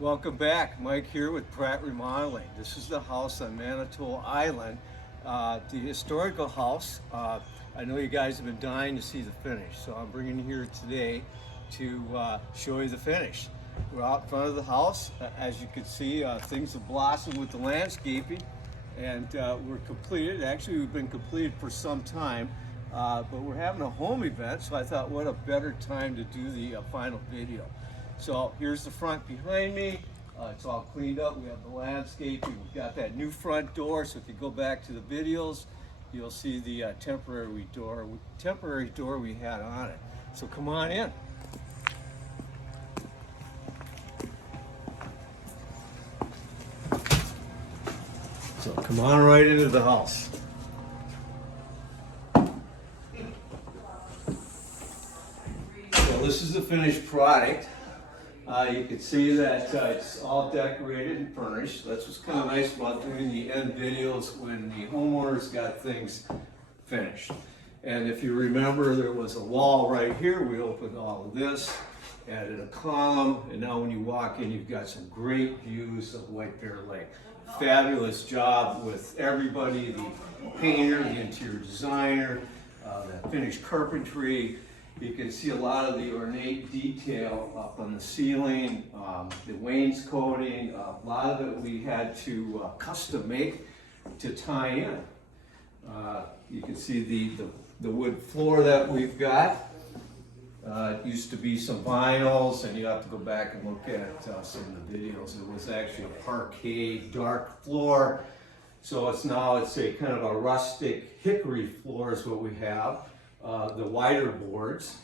Welcome back. Mike here with Pratt Remodeling. This is the house on Manitou Island, the historical house. I know you guys have been dying to see the finish, so I'm bringing you here today to show you the finish. We're out front of the house. As you can see, things have blossomed with the landscaping, and we're completed. Actually, we've been completed for some time, but we're having a home event, so I thought what a better time to do the final video. So here's the front behind me. It's all cleaned up. We have the landscaping. We've got that new front door. So if you go back to the videos, you'll see the temporary door we had on it. So come on in. So come on right into the house. So this is the finished product. You can see that it's all decorated and furnished. That's what's kind of nice about doing the end videos when the homeowners got things finished. And if you remember, there was a wall right here. We opened all of this, added a column, and now when you walk in, you've got some great views of White Bear Lake. Fabulous job with everybody, the painter, the interior designer, the finished carpentry. You can see a lot of the ornate detail up on the ceiling, the wainscoting. A lot of it we had to custom make to tie in. You can see the wood floor that we've got. It used to be some vinyls, and you have to go back and look at some of the videos. It was actually a parquet dark floor. So it's a kind of a rustic hickory floor is what we have. The wider boards,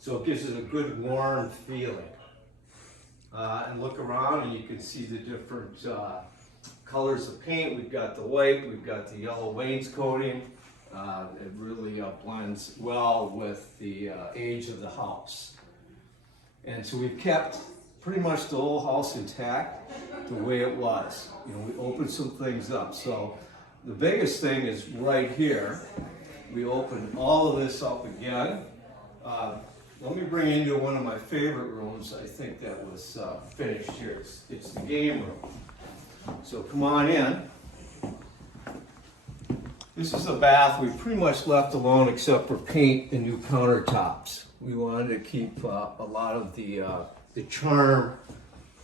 so it gives it a good warm feeling. And look around and you can see the different colors of paint. We've got the white, we've got the yellow wainscoting. It really blends well with the age of the house. And so we've kept pretty much the whole house intact the way it was. You know, we opened some things up. So the biggest thing is right here. We opened all of this up again. Let me bring you into one of my favorite rooms. I think that was finished here. It's the game room. So come on in. This is the bath we pretty much left alone except for paint and new countertops. We wanted to keep a lot of the charm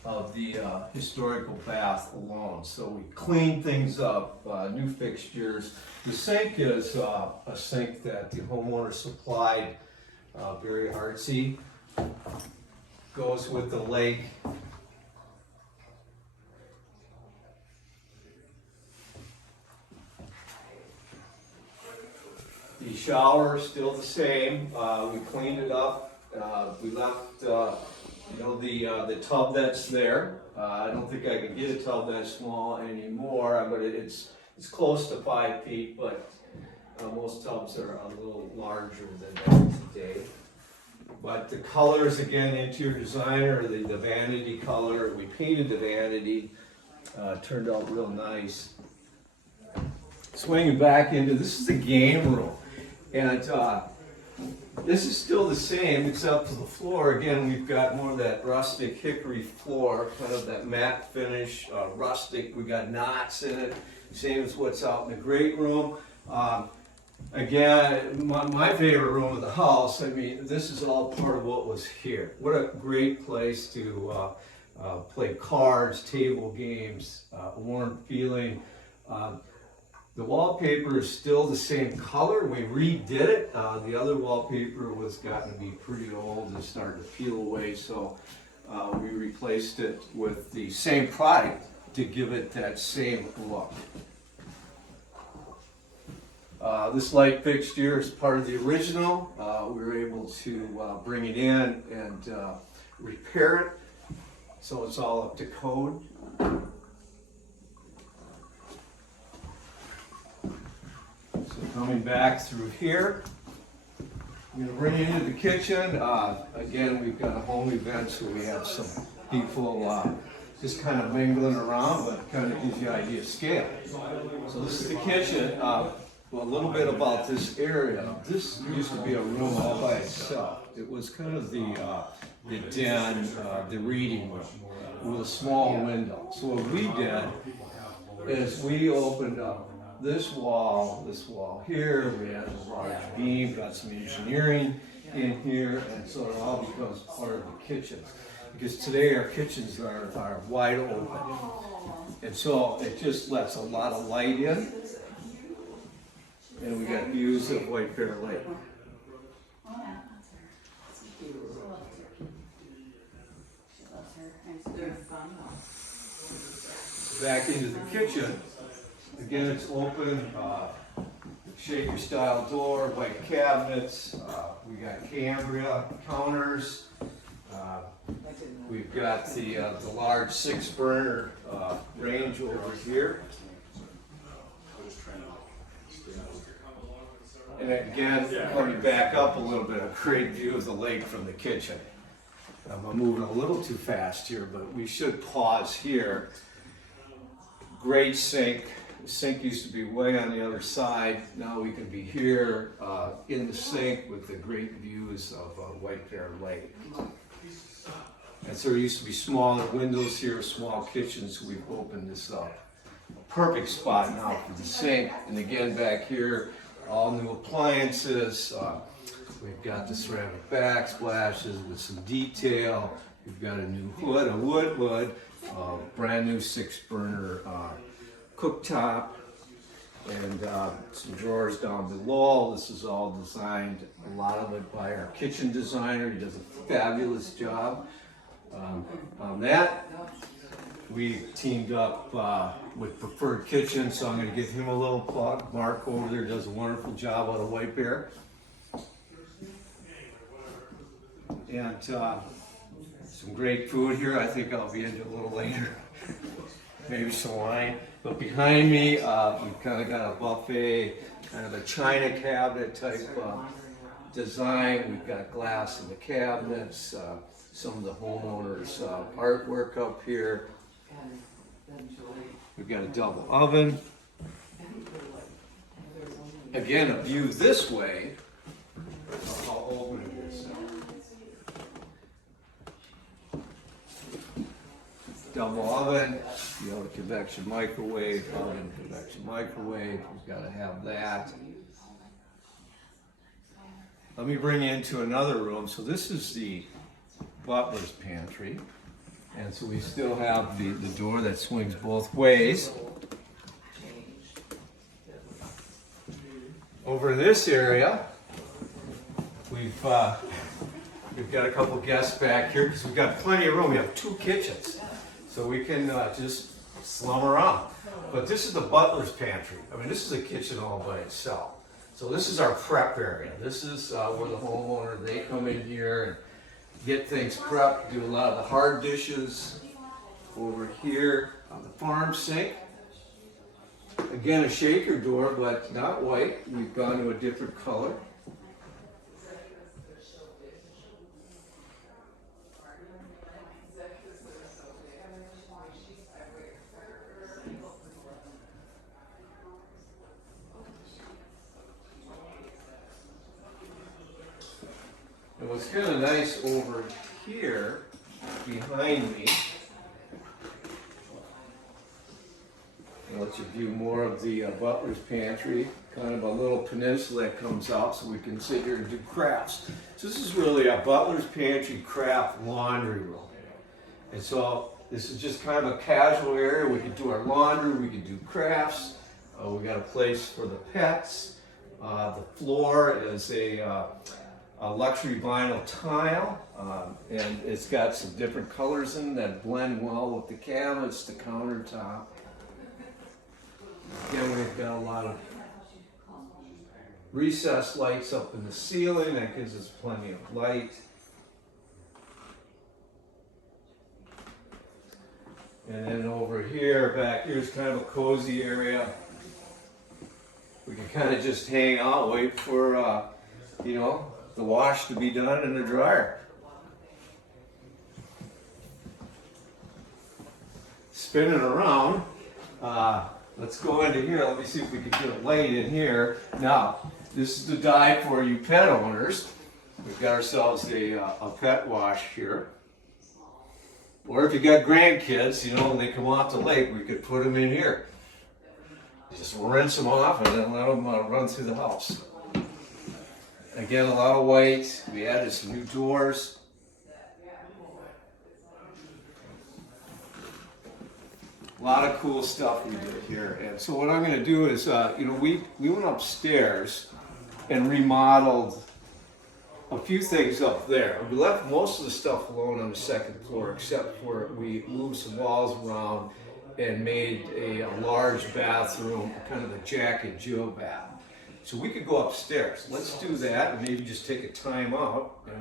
of the historical bath alone. So we cleaned things up, new fixtures. The sink is a sink that the homeowner supplied, very artsy. Goes with the lake. The shower is still the same. We cleaned it up. We left the tub that's there. I don't think I can get a tub that small anymore, but it's close to 5 feet, but most tubs are a little larger than that today. But the colors, again, interior designer, the vanity color, we painted the vanity, turned out real nice. Swinging back into, this is the game room. And this is still the same except for the floor. Again, we've got more of that rustic hickory floor, kind of that matte finish, rustic. We got knots in it, same as what's out in the great room. Again, my favorite room of the house, I mean, this is all part of what was here. What a great place to play cards, table games, warm feeling. The wallpaper is still the same color. We redid it. The other wallpaper was gotten to be pretty old and starting to peel away, so we replaced it with the same product to give it that same look. This light fixture is part of the original. We were able to bring it in and repair it, so it's all up to code. So coming back through here, I'm going to bring you into the kitchen. Again, we've got a home event, so we have some people just kind of mingling around, but kind of gives you an idea of scale. So this is the kitchen. Well, a little bit about this area. This used to be a room all by itself. It was kind of the den, the reading room with a small window. So what we did is we opened up this wall here. We had a large beam, got some engineering in here, and so it all becomes part of the kitchen. Because today our kitchens are wide open. And so it just lets a lot of light in. And we got views of White Bear Lake. Back into the kitchen. Again, it's open, shaker style door, white cabinets. We got Cambria counters. We've got the large 6-burner range over here. And again, coming back up a little bit, a great view of the lake from the kitchen. I'm moving a little too fast here, but we should pause here. Great sink. The sink used to be way on the other side. Now we can be here in the sink with the great views of White Bear Lake. And so there used to be smaller windows here, small kitchens, so we've opened this up. A perfect spot now for the sink. And again, back here, all new appliances. We've got the ceramic backsplashes with some detail. We've got a new hood, a wood hood, brand new 6-burner cooktop, and some drawers down below. This is all designed, a lot of it by our kitchen designer. He does a fabulous job on that. We teamed up with Preferred Kitchen, so I'm going to give him a little plug. Mark over there does a wonderful job out of White Bear. And some great food here. I think I'll be into a little later. Maybe some wine. But behind me, we've kind of got a buffet, kind of a china cabinet type design. We've got glass in the cabinets, some of the homeowners' artwork up here. We've got a double oven. Again, a view this way. I'll open it this. Double oven, you know, convection microwave, oven, convection microwave. We've got to have that. Let me bring you into another room. So this is the butler's pantry. And so we still have the door that swings both ways. Over in this area, we've got a couple guests back here because we've got plenty of room. We have 2 kitchens, so we can just slum around. But this is the butler's pantry. I mean, this is a kitchen all by itself. So this is our prep area. This is where the homeowner, they come in here and get things prepped, do a lot of the hard dishes. Over here on the farm sink. Again, a shaker door, but not white. We've gone to a different color. And what's kind of nice over here behind me, I'll let you view more of the butler's pantry, kind of a little peninsula that comes out so we can sit here and do crafts. So this is really a butler's pantry craft laundry room. And so this is just kind of a casual area. We can do our laundry, we can do crafts. We got a place for the pets. The floor is a luxury vinyl tile, and it's got some different colors in that blend well with the cabinets, the countertop. Again, we've got a lot of recessed lights up in the ceiling. That gives us plenty of light. And then over here, back here's kind of a cozy area. We can kind of just hang out, wait for, you know, the wash to be done in the dryer. Spinning around. Let's go into here. Let me see if we can get a light in here. Now, this is the dive for you pet owners. We've got ourselves a pet wash here. Or if you got grandkids, you know, when they come off the lake, we could put them in here. Just rinse them off and then let them run through the house. Again, a lot of white. We added some new doors. A lot of cool stuff we did here. And so what I'm going to do is, you know, we went upstairs and remodeled a few things up there. We left most of the stuff alone on the second floor, except for we moved some walls around and made a large bathroom, kind of a Jack and Jill bath. So we could go upstairs. Let's do that and maybe just take a time out. And